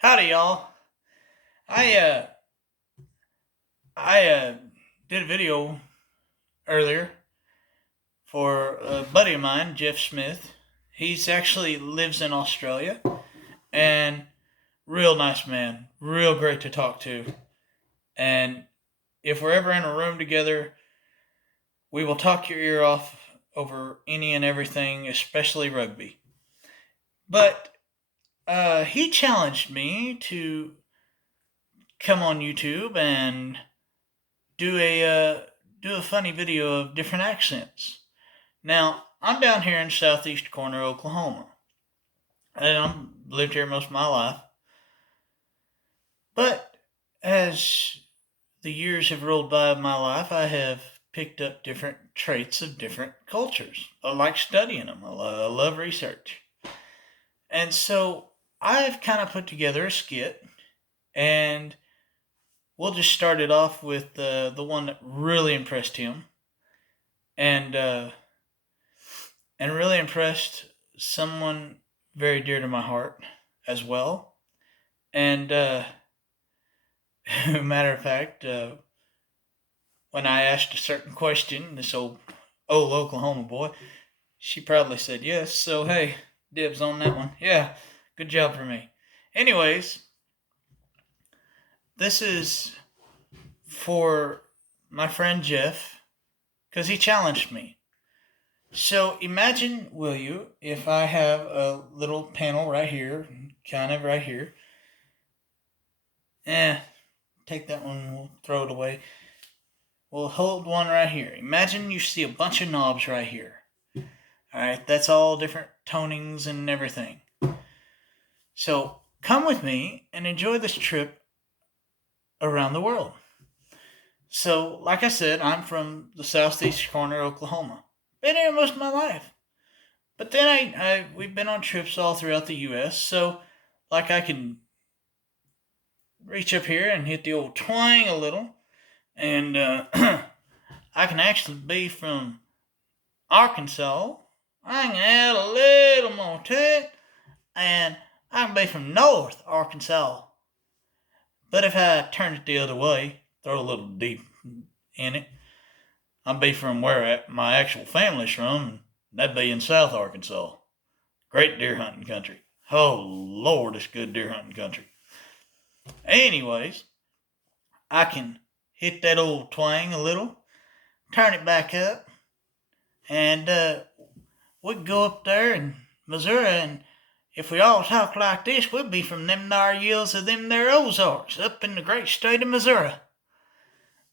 Howdy, y'all. I uh I did a video earlier for a buddy of mine, Jeff Smith. He's actually lives in Australia and real nice man, real great to talk to. And if we're ever in a room together, we will talk your ear off over any and everything, especially rugby. But he challenged me to come on YouTube and do a uh, do a funny video of different accents. Now, I'm down here in southeast corner Oklahoma, and I've lived here most of my life. But as the years have rolled by of my life, I have picked up different traits of different cultures. I like studying them. I love research, and so I've kind of put together a skit, and we'll just start it off with the one that really impressed him, and really impressed someone very dear to my heart as well. And matter of fact, when I asked a certain question, this old Oklahoma boy, she proudly said yes. So hey, dibs on that one. Yeah, good job for me. Anyways, this is for my friend Jeff because he challenged me. So imagine, will you, if I have a little panel right here, kind of right here. Take that one, we'll throw it away. We'll hold one right here. Imagine you see a bunch of knobs right here. Alright, that's all different tonings and everything. So come with me and enjoy this trip around the world. So, like I said, I'm from the southeast corner of Oklahoma. Been here most of my life. But then we've been on trips all throughout the U.S., so like I can reach up here and hit the old twang a little, and I can actually be from Arkansas. I can add a little more to it, and I can be from North Arkansas. But if I turn it the other way, throw a little deep in it, I'll be from where my actual family's from, and that'd be in South Arkansas. Great deer hunting country. Oh, Lord, it's good deer hunting country. Anyways, I can hit that old twang a little, turn it back up, and we can go up there in Missouri, and if we all talk like this, we'll be from them there hills of them there Ozarks up in the great state of Missouri.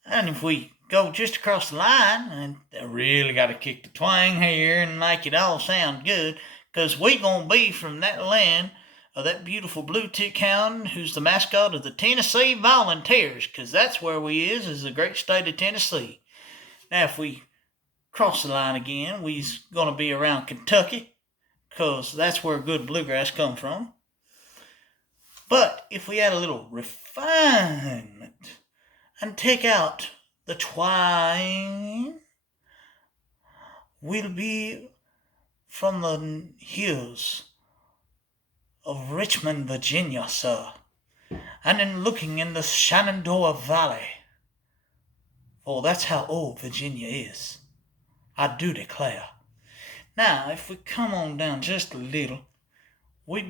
And if we go just across the line, and I really got to kick the twang here and make it all sound good, because we gonna be from that land of that beautiful blue tick hound who's the mascot of the Tennessee Volunteers, because that's where we is the great state of Tennessee. Now, if we cross the line again, we's gonna be around Kentucky, because that's where good bluegrass come from. But if we add a little refinement and take out the twang, we'll be from the hills of Richmond, Virginia, sir, and in looking in the Shenandoah Valley, for that's how old Virginia is, I do declare. Now, if we come on down just a little, we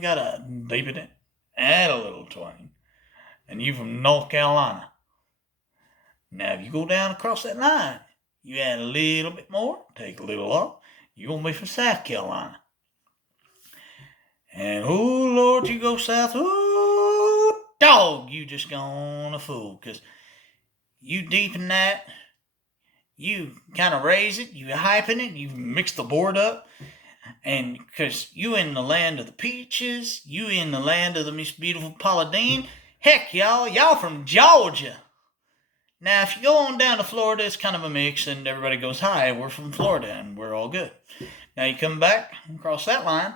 gotta deepen it, add a little twang, and you from North Carolina. Now, if you go down across that line, you add a little bit more, take a little off, you're gonna be from South Carolina. And oh Lord, you go south, oh dog, you just gonna fool, cause you deepen that, you kind of raise it, you hyping it, you mix the board up, and because you in the land of the peaches, you in the land of the most beautiful Paula Deen, heck y'all from Georgia. Now, if you go on down to Florida, it's kind of a mix, and everybody goes, hi, we're from Florida, and we're all good. Now, you come back across that line,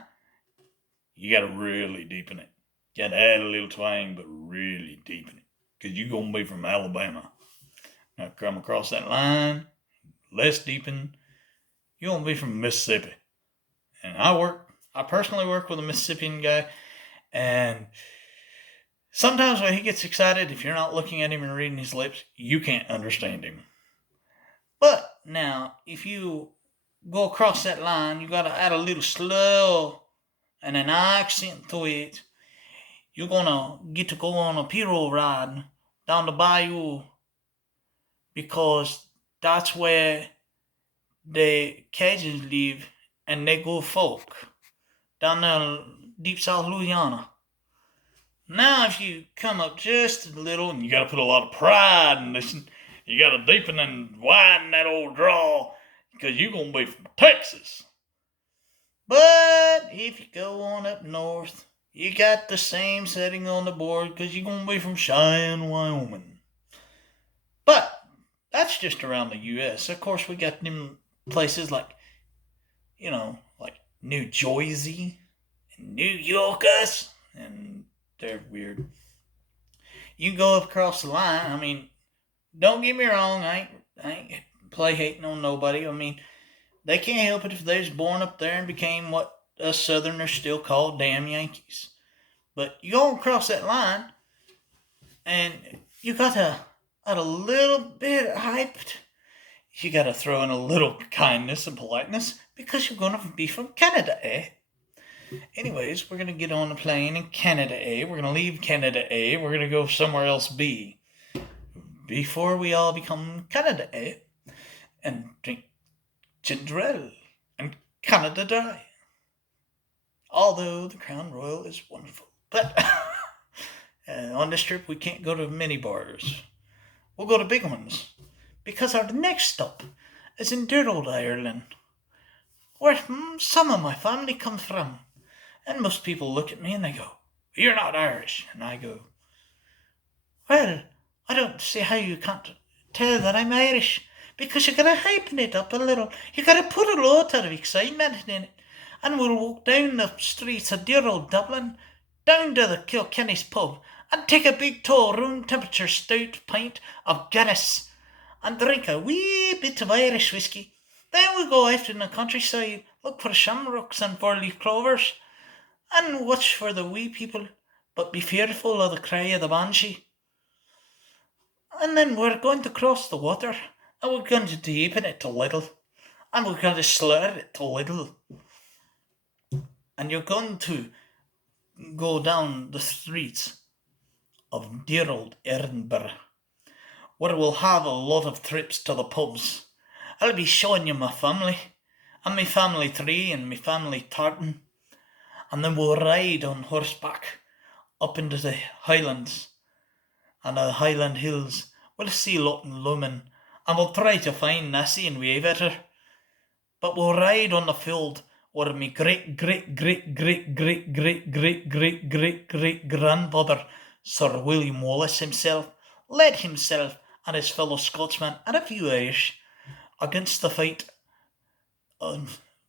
you got to really deepen it. You got to add a little twang, but really deepen it, because you're going to be from Alabama. Now, come across that line, less deepen, you're going to be from Mississippi. And I personally work with a Mississippian guy, And sometimes when he gets excited, if you're not looking at him and reading his lips, you can't understand him. But now, if you go across that line, you gotta add a little slow and an accent to it. You're gonna get to go on a pirogue ride down the bayou because that's where the Cajuns live and they go folk down there deep South Louisiana. Now, if you come up just a little, and you got to put a lot of pride in this, you got to deepen and widen that old draw because you're going to be from Texas. But if you go on up north, you got the same setting on the board because you're going to be from Cheyenne, Wyoming. But that's just around the U.S. Of course, we got them places like, like New Jersey and New Yorkers, and they're weird. You go across the line. I mean, don't get me wrong. I ain't play hating on nobody. I mean, they can't help it if they was born up there and became what us Southerners still call damn Yankees. But you go across that line, and you got to add a little bit hyped. You got to throw in a little kindness and politeness because you're going to be from Canada, eh? Anyways, we're going to get on a plane in Canada, A. We're going to leave Canada, A. We're going to go somewhere else, B. Before we all become Canada, A. And drink ginger ale and Canada Dry. Although the Crown Royal is wonderful. But on this trip, we can't go to mini bars. We'll go to big ones. Because our next stop is in dear old Ireland, where some of my family comes from. And most people look at me and they go, "You're not Irish." And I go, "Well, I don't see how you can't tell that I'm Irish. Because you gotta hypen it up a little. You gotta put a lot of excitement in it. And we'll walk down the streets of dear old Dublin, down to the Kilkenny's pub, and take a big tall room temperature stout pint of Guinness, and drink a wee bit of Irish whiskey. Then we'll go out in the countryside, look for shamrocks and four-leaf clovers, and watch for the wee people, but be fearful of the cry of the banshee. And then we're going to cross the water, and we're going to deepen it a little, and we're going to slur it a little. And you're going to go down the streets of dear old Edinburgh, where we'll have a lot of trips to the pubs. I'll be showing you my family, and my family tree, and my family tartan. And then we'll ride on horseback up into the Highlands and the Highland Hills. We'll see Loch Lomond, and we'll try to find Nessie and Wavetter. But we'll ride on the field where my great grandfather, Sir William Wallace himself, led himself and his fellow Scotsmen and a few Irish against the fight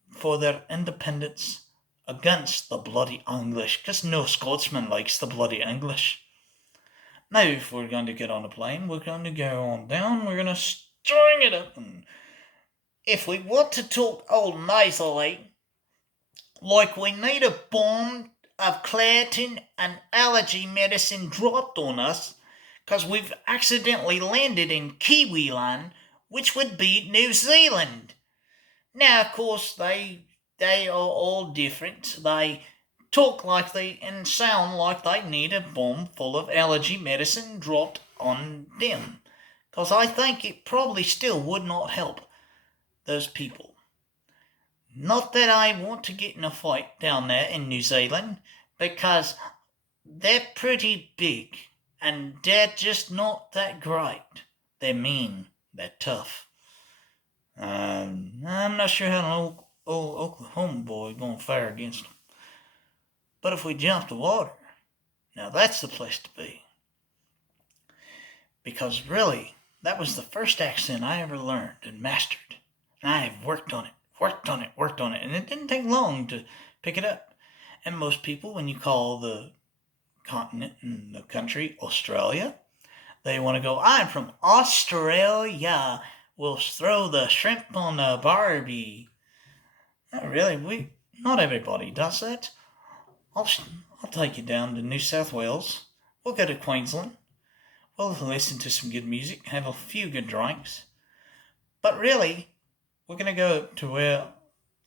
for their independence against the bloody English, because no Scotsman likes the bloody English. Now, if we're going to get on a plane, we're going to go on down, we're going to string it up, and if we want to talk old nasally, like we need a bomb of Claritin and allergy medicine dropped on us, because we've accidentally landed in Kiwi land, which would be New Zealand. Now, of course, they are all different. They talk like they and sound like they need a bomb full of allergy medicine dropped on them. Because I think it probably still would not help those people. Not that I want to get in a fight down there in New Zealand, because they're pretty big and they're just not that great. They're mean. They're tough. I'm not sure how an old Oklahoma boy going to fare against them. But if we jump the water, now that's the place to be. Because really, that was the first accent I ever learned and mastered. And I have worked on it. And it didn't take long to pick it up. And most people, when you call the continent and the country Australia, they want to go, "I'm from Australia. We'll throw the shrimp on the Barbie." Not really. Not everybody does that. I'll, I'll take you down to New South Wales. We'll go to Queensland. We'll listen to some good music, have a few good drinks. But really, we're going to go to where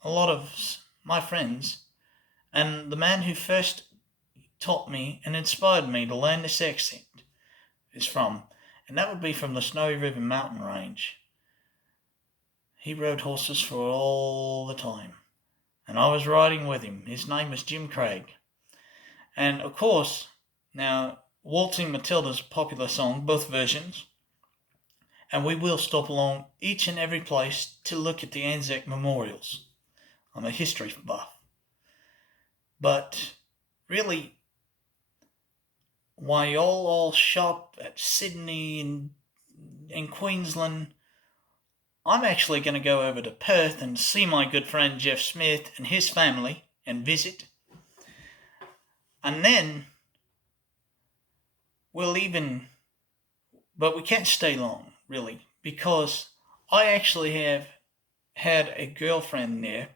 a lot of my friends and the man who first taught me and inspired me to learn this accent is from. And that would be from the Snowy River mountain range. He rode horses for all the time. And I was riding with him. His name was Jim Craig. And of course, now, Waltzing Matilda's a popular song, both versions. And we will stop along each and every place to look at the Anzac memorials. I'm a history buff. But really, while y'all all shop at Sydney and Queensland, I'm actually going to go over to Perth and see my good friend Jeff Smith and his family and visit. And then but we can't stay long, really, because I actually have had a girlfriend there.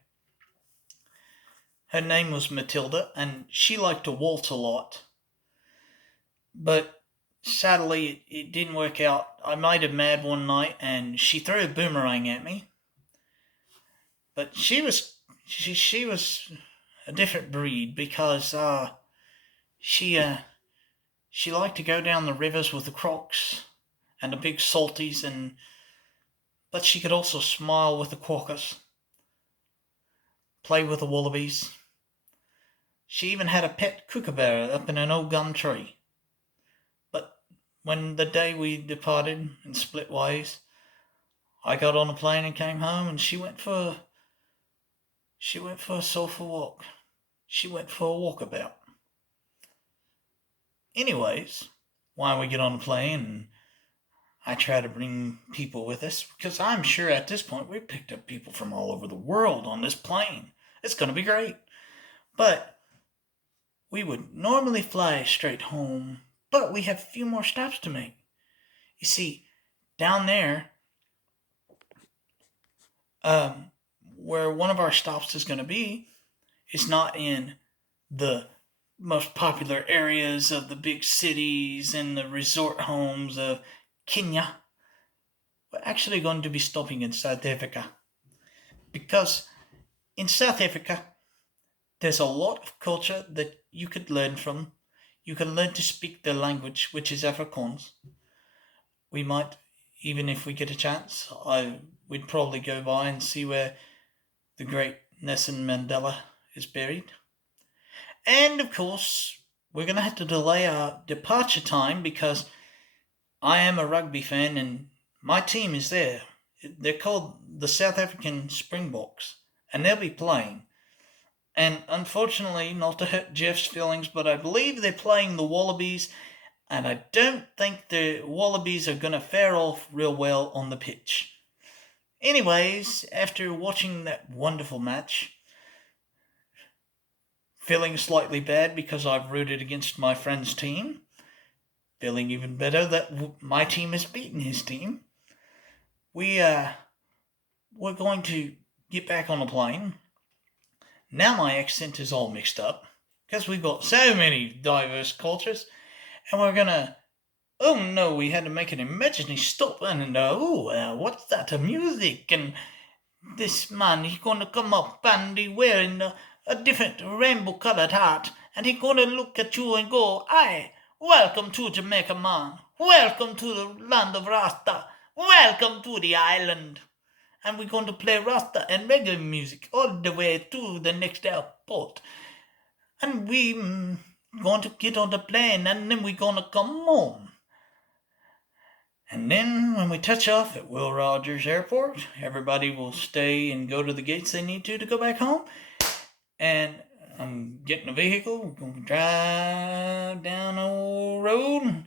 Her name was Matilda, and she liked to waltz a lot. But sadly, it didn't work out. I made her mad one night, and she threw a boomerang at me. But she was a different breed because she liked to go down the rivers with the crocs and the big salties, but she could also smile with the quokkas, play with the wallabies. She even had a pet kookaburra up in an old gum tree. But when the day we departed and split ways, I got on a plane and came home, and she went for a soulful walk. She went for a walkabout. Anyways, while we get on the plane, and I try to bring people with us, because I'm sure at this point we've picked up people from all over the world on this plane. It's going to be great. But we would normally fly straight home, but we have a few more stops to make. You see, down there, where one of our stops is going to be, is not in the most popular areas of the big cities and the resort homes of Kenya. We're actually going to be stopping in South Africa, because in South Africa there's a lot of culture that you could learn from. You can learn to speak their language, which is Afrikaans. We might, even if we get a chance, we'd probably go by and see where the great Nelson Mandela is buried. And of course, we're going to have to delay our departure time because I am a rugby fan and my team is there. They're called the South African Springboks, and they'll be playing. And unfortunately, not to hurt Jeff's feelings, but I believe they're playing the Wallabies, and I don't think the Wallabies are going to fare off real well on the pitch. Anyways, after watching that wonderful match, feeling slightly bad because I've rooted against my friend's team, feeling even better that my team has beaten his team, we're going to get back on the plane. Now my accent is all mixed up because we've got so many diverse cultures, and we're gonna. Oh no, we had to make an emergency stop, and what's that? Music, and this man, he's gonna come up and he's wearing a different rainbow-colored hat, and he's gonna look at you and go, "Aye, welcome to Jamaica, man. Welcome to the land of Rasta. Welcome to the island." And we're going to play Rasta and reggae music all the way to the next airport. And we're going to get on the plane, and then we're going to come home. And then when we touch off at Will Rogers Airport, everybody will stay and go to the gates they need to go back home. And I'm getting a vehicle. We're going to drive down the old road.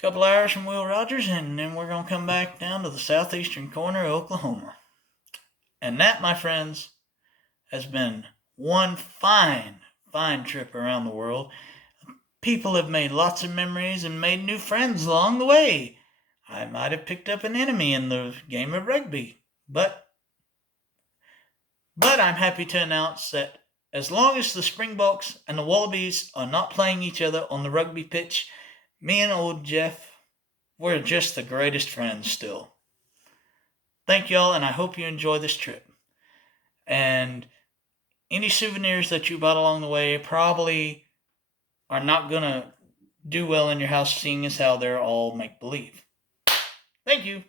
Couple hours from Will Rogers, and then we're going to come back down to the southeastern corner of Oklahoma. And that, my friends, has been one fine trip around the world. People have made lots of memories and made new friends along the way. I might have picked up an enemy in the game of rugby, but I'm happy to announce that as long as the Springboks and the Wallabies are not playing each other on the rugby pitch, me and old Jeff, we're just the greatest friends still. Thank y'all, and I hope you enjoy this trip. And any souvenirs that you bought along the way probably are not going to do well in your house, seeing as how they're all make-believe. Thank you.